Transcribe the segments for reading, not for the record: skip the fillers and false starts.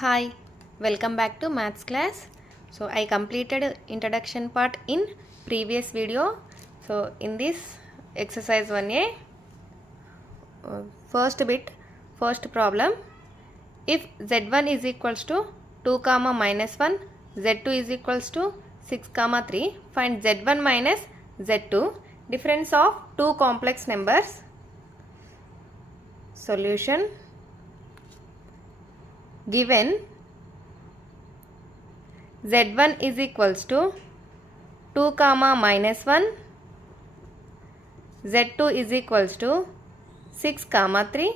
Hi, welcome back to maths class. So I completed introduction part in previous video. So in this exercise 1a, first problem, if z1 is equals to 2 comma minus 1, z2 is equals to 6 comma 3, find z1 minus z2, difference of two complex numbers. Solution. Given z1 is equals to 2 comma minus 1, z2 is equals to 6 comma 3,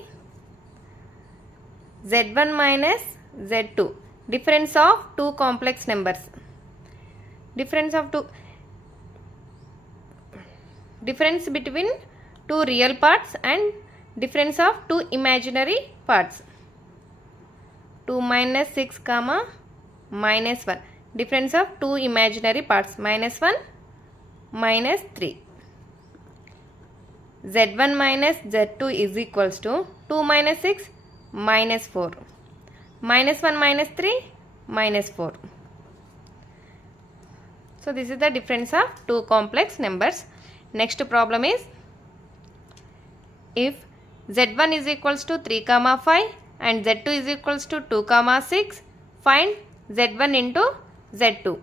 z1 minus z2, difference of two complex numbers, difference between two real parts and difference of two imaginary parts. 2 minus 6 comma minus 1, difference of two imaginary parts, minus 1 minus 3. z1 minus z2 is equals to 2 minus 6 minus 4, minus 1 minus 3 minus 4. So this is the difference of two complex numbers. Next problem is, if z1 is equals to 3 comma 5 and z2 is equals to 2 comma 6, find z1 into z2.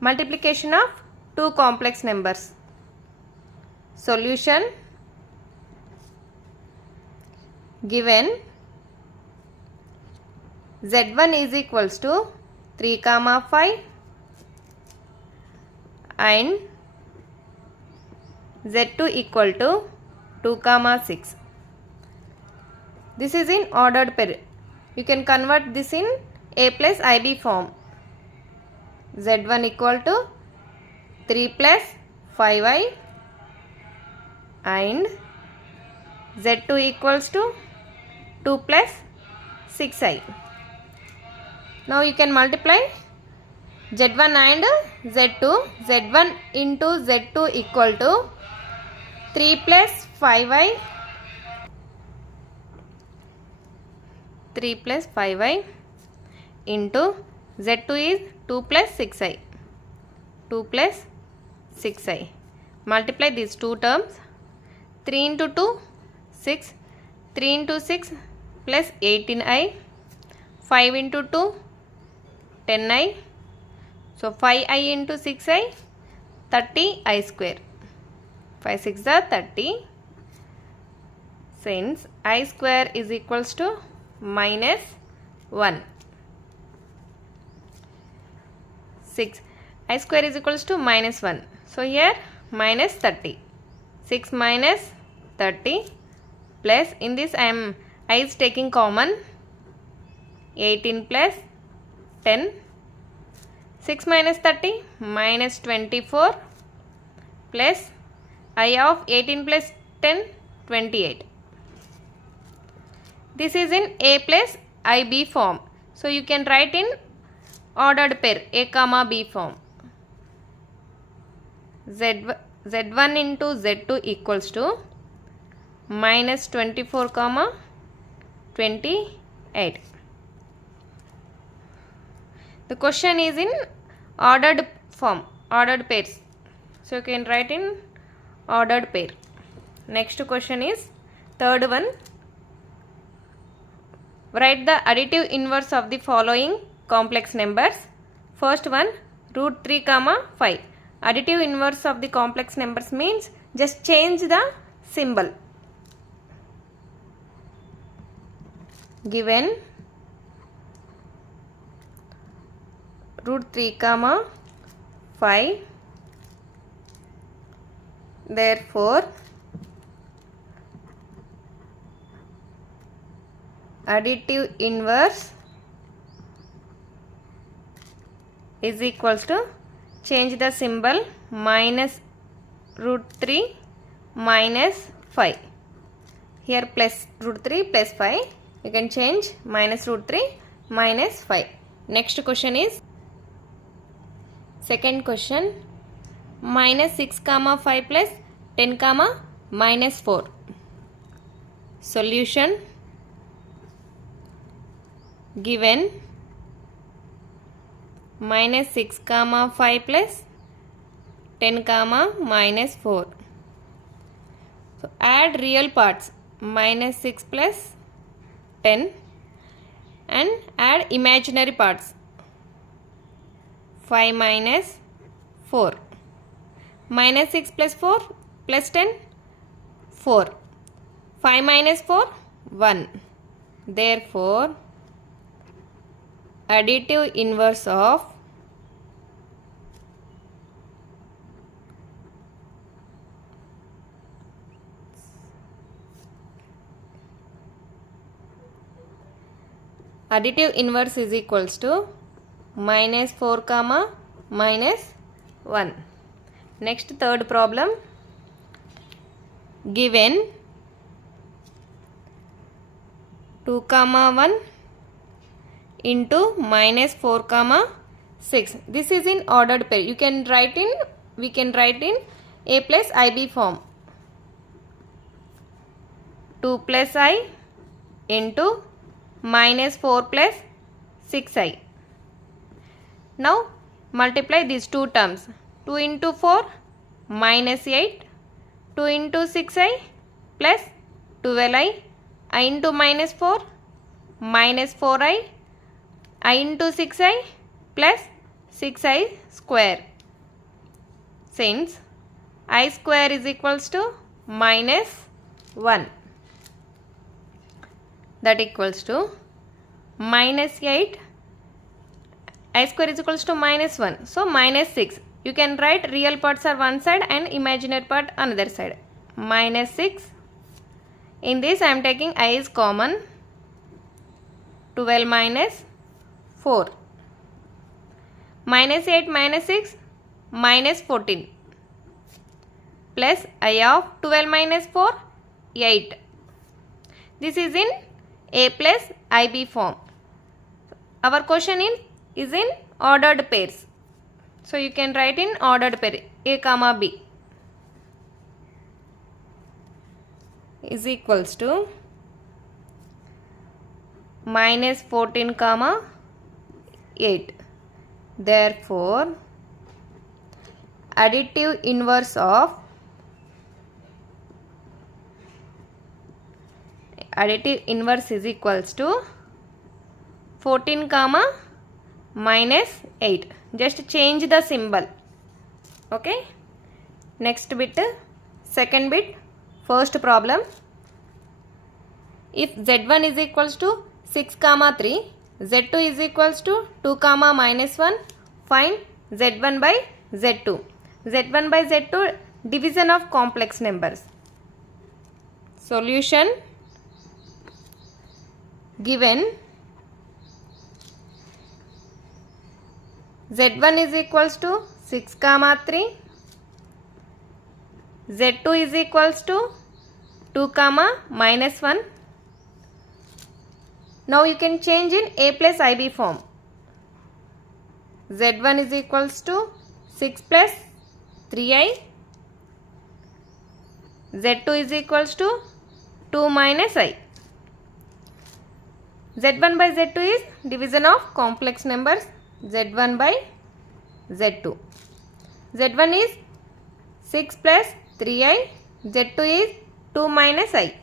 Multiplication of two complex numbers. Solution. Given z1 is equals to 3 comma 5 and z2 equal to 2 comma 6. This is in ordered pair. You can convert this in a plus ib form. z1 equal to 3 plus 5i and z2 equals to 2 plus 6i. Now you can multiply z1 and z2. z1 into z2 equal to 3 plus 5i, 3 plus 5i into z2 is 2 plus 6i, 2 plus 6i. Multiply these two terms. 3 into 2, 6, 3 into 6 plus 18i, 5 into 2, 10i. So 5i into 6i, 30i square. 5 6 are 30. Since I square is equals to minus 1. 6. I square is equals to minus 1. So here minus 30. 6 minus 30 plus, in this I is taking common, 18 plus 10. 6 minus 30 minus 24 plus I of 18 plus 10, 28. This is in a plus ib form. So you can write in ordered pair, a comma b form. z1 into z2 equals to minus 24 comma 28. The question is in ordered form, ordered pairs. So you can write in ordered pair. Next question is third one. Write the additive inverse of the following complex numbers. First one, root 3 comma 5. Additive inverse of the complex numbers means just change the symbol. Given root 3 comma 5, therefore additive inverse is equals to, change the symbol, minus root 3 minus 5. Here plus root 3 plus 5. You can change minus root 3 minus 5. Next question is second question. Minus 6 comma 5 plus 10 comma minus 4. Solution. given minus 6 comma 5 plus 10 comma minus 4. So add real parts minus 6 plus 10 and add imaginary parts 5 minus 4. Minus 6 plus 4 plus 10 4. 5 minus 4 1. Therefore additive inverse of is equals to minus 4 comma minus 1. Next, third problem. Given 2 comma 1 into minus 4 comma 6. This is in ordered pair. We can write in a plus ib form. 2 plus I into minus 4 plus 6i. Now multiply these two terms. 2 into 4 minus 8. 2 into 6i plus 12i. I into minus 4 minus 4i. I into 6i plus 6i square. Since I square is equals to minus 1. That equals to minus 8. I square is equals to minus 1. So minus 6. You can write real parts are one side and imaginary part another side. Minus 6. In this I am taking I is common. 12 minus 4. Minus 8 minus 6 minus 14. Plus I of 12 minus 4 8. This is in a plus ib form. Our question is in ordered pairs. So you can write in ordered pair a comma b is equals to minus 14 comma 8. Therefore additive inverse is equals to 14 comma minus 8. Just change the symbol. Okay. Next bit, second bit, first problem. If z1 is equals to 6 comma 3, z2 is equals to 2 comma minus 1, find z1 by z2. z1 by z2 division of complex numbers. Solution. Given z1 is equals to 6 comma 3, z2 is equals to 2 comma minus 1. Now you can change in a plus ib form. z1 is equals to 6 plus 3i, z2 is equals to 2 minus i. z1 by z2 is division of complex numbers. z1 by z2. z1 is 6 plus 3i, z2 is 2 minus i.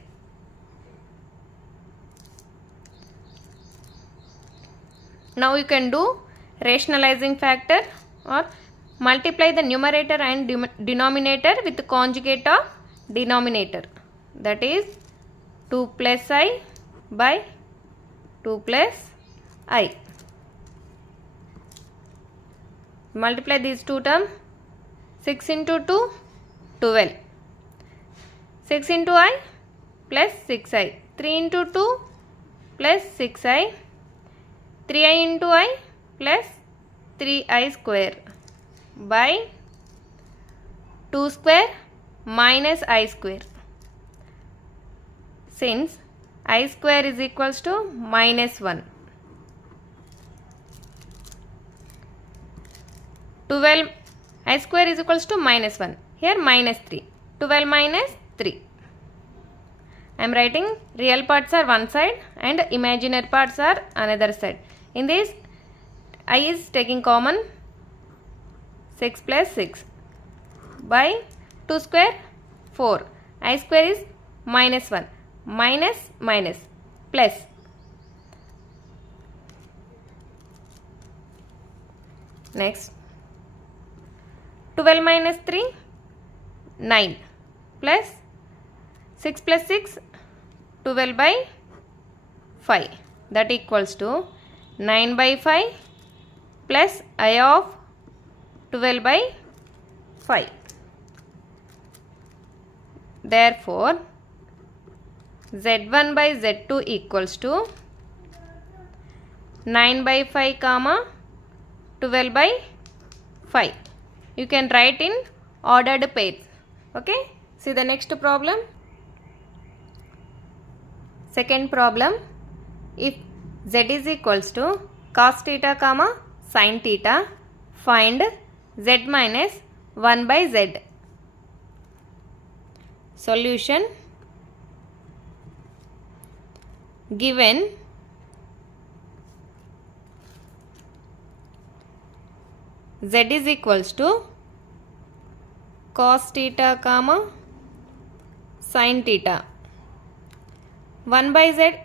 Now you can do rationalizing factor or multiply the numerator and denominator with conjugate of denominator. That is 2 plus I by 2 plus I. Multiply these two terms. 6 into 2, 12. 6 into I plus 6i. 3 into 2 plus 6i. 3i into I plus 3i square by 2 square minus I square. Since I square is equals to minus 1. 12 I square is equals to minus 1. Here minus 3. 12 minus 3. I am writing real parts are one side and imaginary parts are another side. In this, I is taking common 6 plus 6 by 2 square 4. I square is minus 1. Minus minus plus. Next, 12 minus 3, 9 plus 6 plus 6, 12 by 5, that equals to 9 by 5 plus I of 12 by 5. Therefore, Z1 by Z2 equals to 9 by 5 comma 12 by 5. You can write in ordered pairs. Okay. See the next problem. Second problem. If Z is equals to cos theta comma sin theta, find Z minus 1 by Z. Solution. Given Z is equals to cos theta comma sin theta, 1 by Z,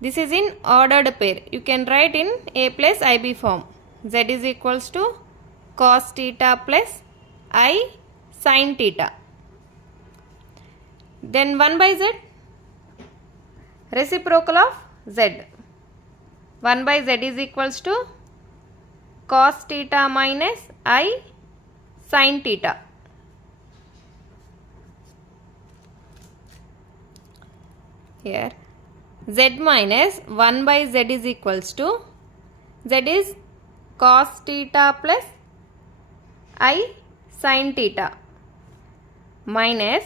this is in ordered pair. You can write in A plus IB form. Z is equals to cos theta plus I sin theta. Then 1 by Z, reciprocal of Z. 1 by Z is equals to cos theta minus I sin theta. Here Z minus 1 by Z is equals to, Z is cos theta plus I sin theta, minus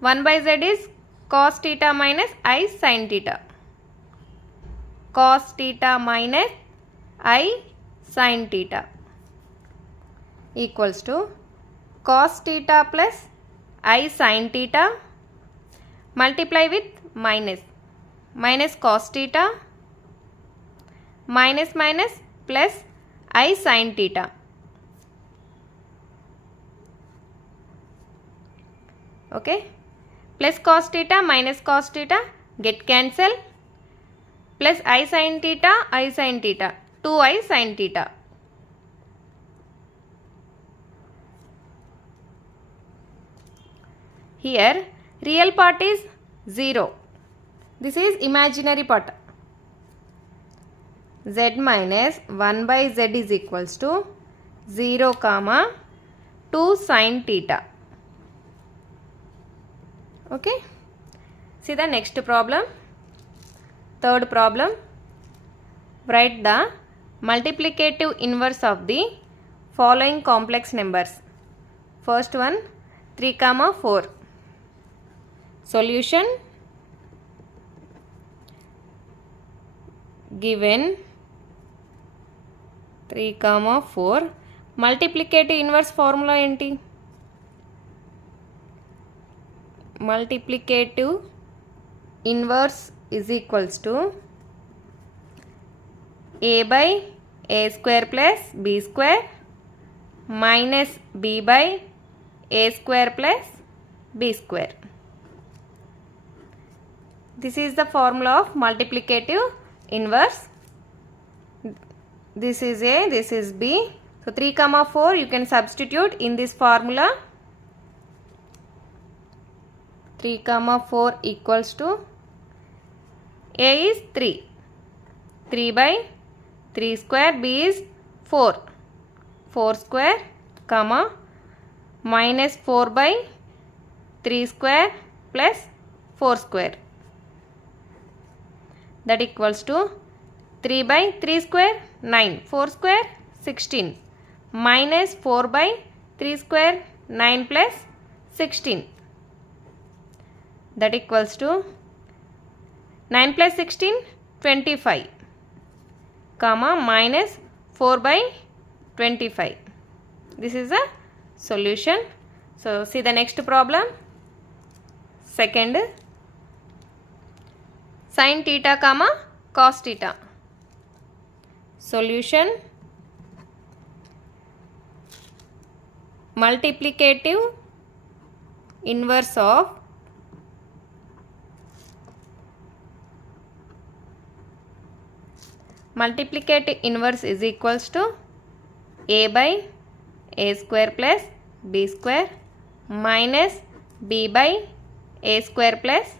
1 by Z is cos theta minus I sin theta. Cos theta minus I sin theta equals to cos theta plus I sin theta, multiply with minus, minus cos theta, minus minus plus I sin theta. Okay. Plus cos theta minus cos theta get cancel, plus I sin theta, 2I sin theta. Here real part is 0. This is imaginary part. Z minus 1 by Z is equals to 0 comma 2 sin theta. Okay. See the next problem. Third problem. Write the multiplicative inverse of the following complex numbers. First one 3 comma 4. Solution. Given 3 comma 4, multiplicative inverse formula enti? Multiplicative inverse is equals to A by A square plus B square minus B by A square plus B square. This is the formula of multiplicative inverse. This is A, this is B. So 3 comma 4 you can substitute in this formula. 3 comma 4 equals to A is 3. 3 by 3 square, B is 4. 4 square comma minus 4 by 3 square plus 4 square. That equals to 3 by 3 square 9, 4 square 16, minus 4 by 3 square 9 plus 16. That equals to 9 plus 16 25, comma minus 4 by 25. This is the solution. So see the next problem. Second sin theta comma cos theta. Solution: multiplicative inverse of is equals to a by a square plus b square minus b by a square plus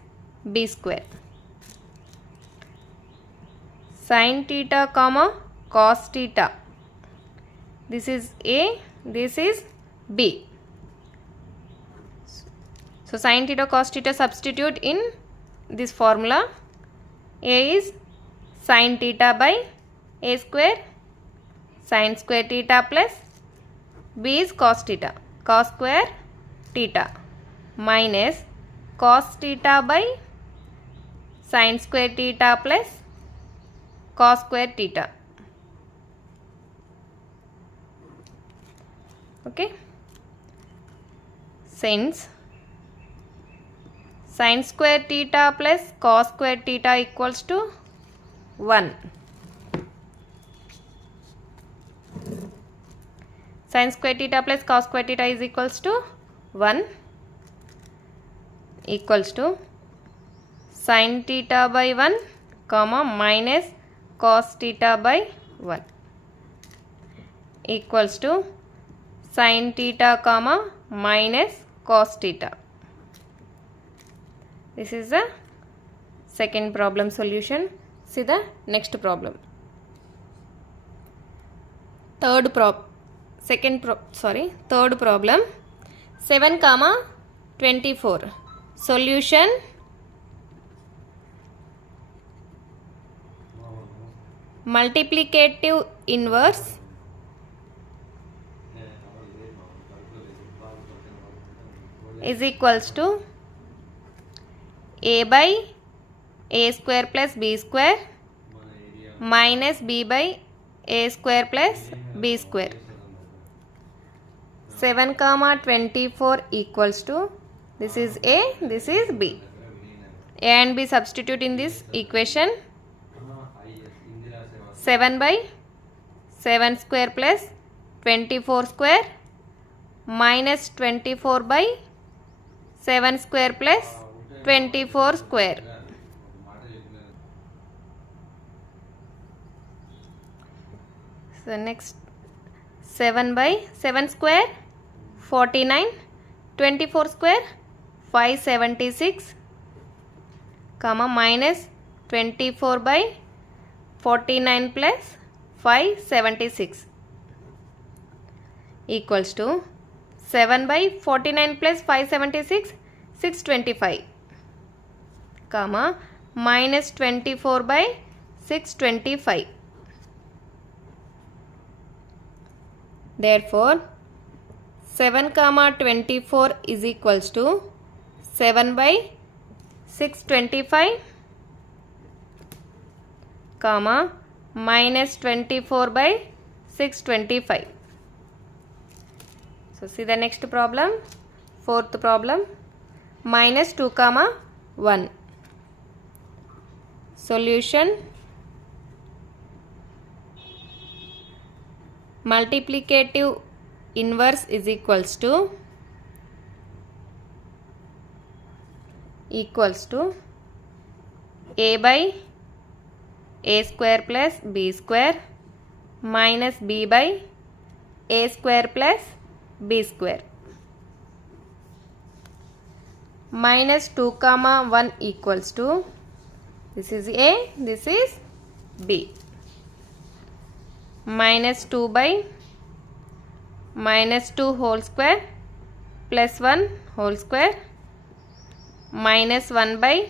b square. Sin theta comma cos theta. This is a, this is b. So sin theta cos theta substitute in this formula. A is sin theta by a square sin square theta plus b is cos theta cos square theta minus cos theta by sin square theta plus cos square theta. Okay, since sin square theta plus cos square theta equals to 1, sin square theta plus cos square theta is equals to 1 equals to sin theta by 1 comma minus cos theta by 1 equals to sin theta comma minus cos theta. This is the second problem solution. See the next problem. Third problem 7 comma 24. Solution: multiplicative inverse is equals to a by a square plus b square minus b by a square plus b square. 7 comma 24 equals to, this is a, this is b. A and b substitute in this equation. 7 by 7 square plus 24 square minus 24 by 7 square plus 24 square. So next 7 by 7 square 49, 24 square 576 comma minus 24 by 49 plus 576 equals to 7 by 49 plus 576 625 comma minus 24 by 625. Therefore 7 comma 24 is equals to 7 by 625 comma minus 24 by 625. So see the next problem, fourth problem, minus 2 comma 1. Solution: multiplicative inverse is equals to a by a square plus b square minus b by a square plus b square. Minus 2 comma 1 equals to, this is a, this is b. Minus 2 by minus 2 whole square plus 1 whole square minus 1 by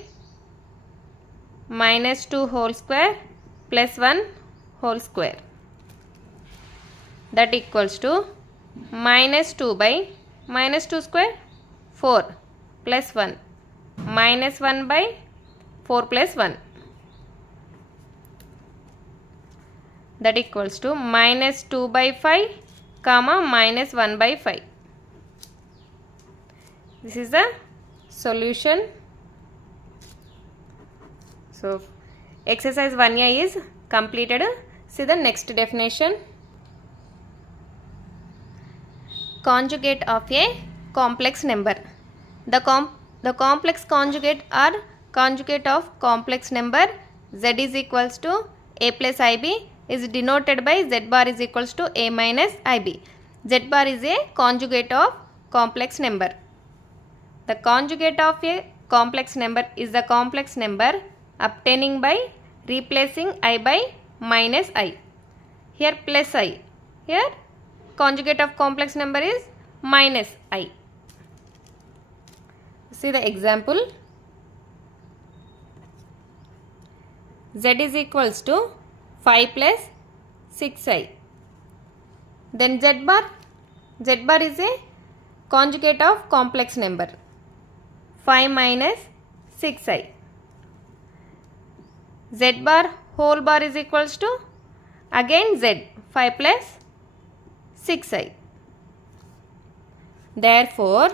minus 2 whole square plus 1 whole square, that equals to minus 2 by minus 2 square 4 plus 1 minus 1 by 4 plus 1, that equals to minus 2 by 5 comma minus 1 by 5. This is the solution. So exercise 1a is completed. See the next definition. Conjugate of a complex number. The complex conjugate or conjugate of complex number z is equals to a plus ib is denoted by z bar is equals to a minus ib. Z bar is a conjugate of complex number. The conjugate of a complex number is the complex number obtaining by replacing I by minus I. Here plus I. Here conjugate of complex number is minus I. See the example. Z is equals to 5 plus 6i. Then Z bar is a conjugate of complex number 5 minus 6i. Z bar whole bar is equals to again Z 5 plus 6i. Therefore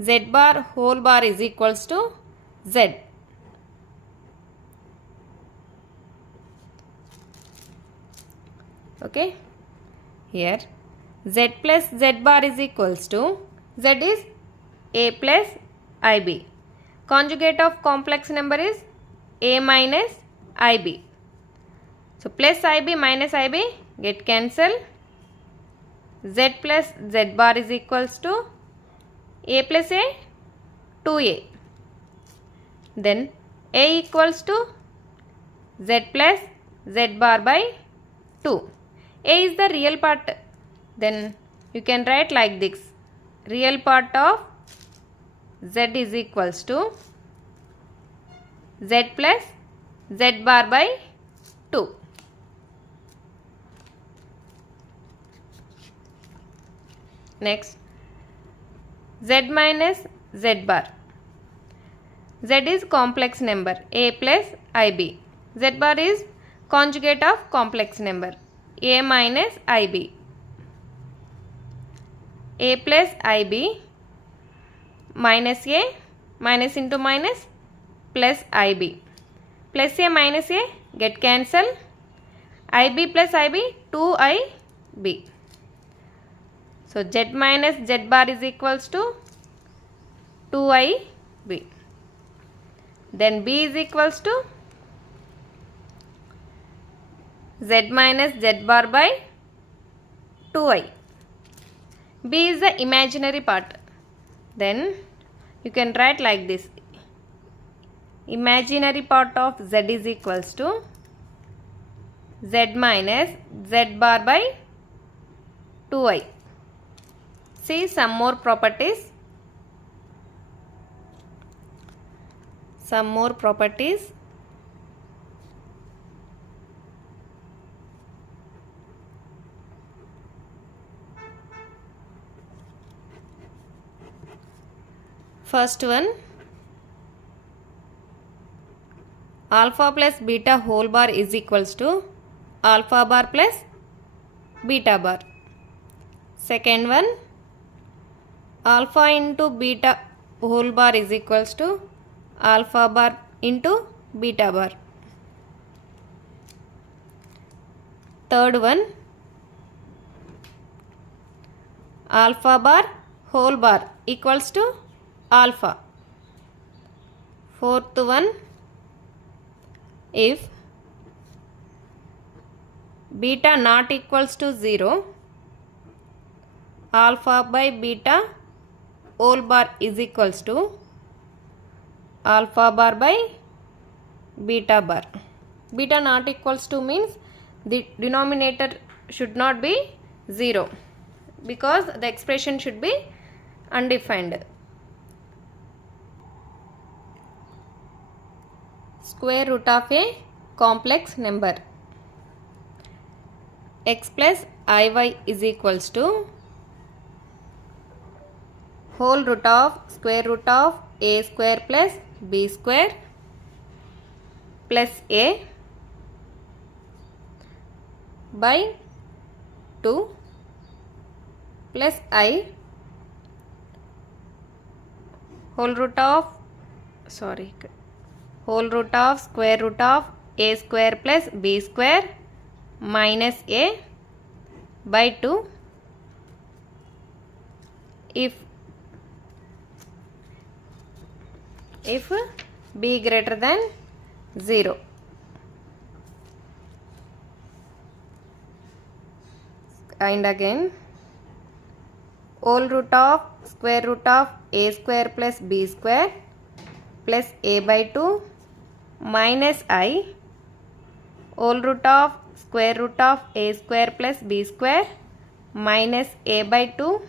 Z bar whole bar is equals to Z. Okay, here Z plus Z bar is equals to Z is a plus ib. Conjugate of complex number is a minus ib. So plus ib minus ib get cancel. Z plus Z bar is equals to a plus a 2a. Then a equals to Z plus Z bar by 2. A is the real part. Then you can write like this. Real part of Z is equals to Z plus Z bar by 2. Next, Z minus Z bar. Z is complex number a plus ib. Z bar is conjugate of complex number a minus ib. A plus ib minus a, minus into minus, plus ib. Plus a minus a get cancel. Ib plus ib 2ib. So Z minus Z bar is equals to 2ib. Then b is equals to Z minus Z bar by 2i. B is the imaginary part. Then you can write like this. Imaginary part of Z is equals to Z minus Z bar by 2i. See some more properties. First one, alpha plus beta whole bar is equals to alpha bar plus beta bar. Second one, alpha into beta whole bar is equals to alpha bar into beta bar. Third one, alpha bar whole bar equals to alpha. Fourth one, if beta not equals to 0, alpha by beta whole bar is equals to alpha bar by beta bar. Beta not equals to means the denominator should not be 0 because the expression should be undefined. Square root of a complex number. X plus iy is equals to whole root of square root of a square plus b square plus a by 2 plus I whole root of whole root of square root of a square plus b square minus a by 2 if b greater than 0. And again whole root of square root of a square plus b square plus a by 2 minus I whole root of square root of a square plus b square minus a by 2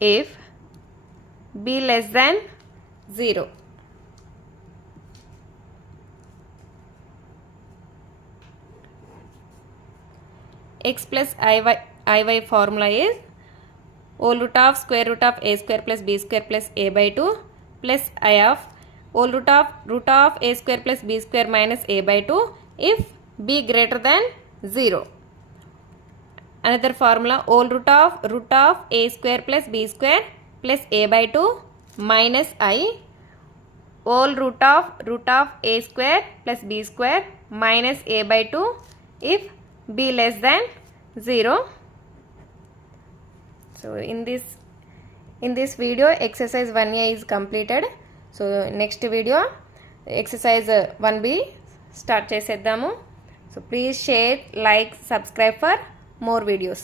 if b less than 0. X plus iy formula is whole root of square root of a square plus b square plus a by 2 plus I of whole root of a square plus b square minus a by 2 if b greater than 0. Another formula whole root of a square plus b square plus a by 2 minus I whole root of a square plus b square minus a by 2 if b less than 0. So in this video exercise 1a is completed. So next video exercise 1b start చేసేద్దాము. So please share, like, subscribe for more videos.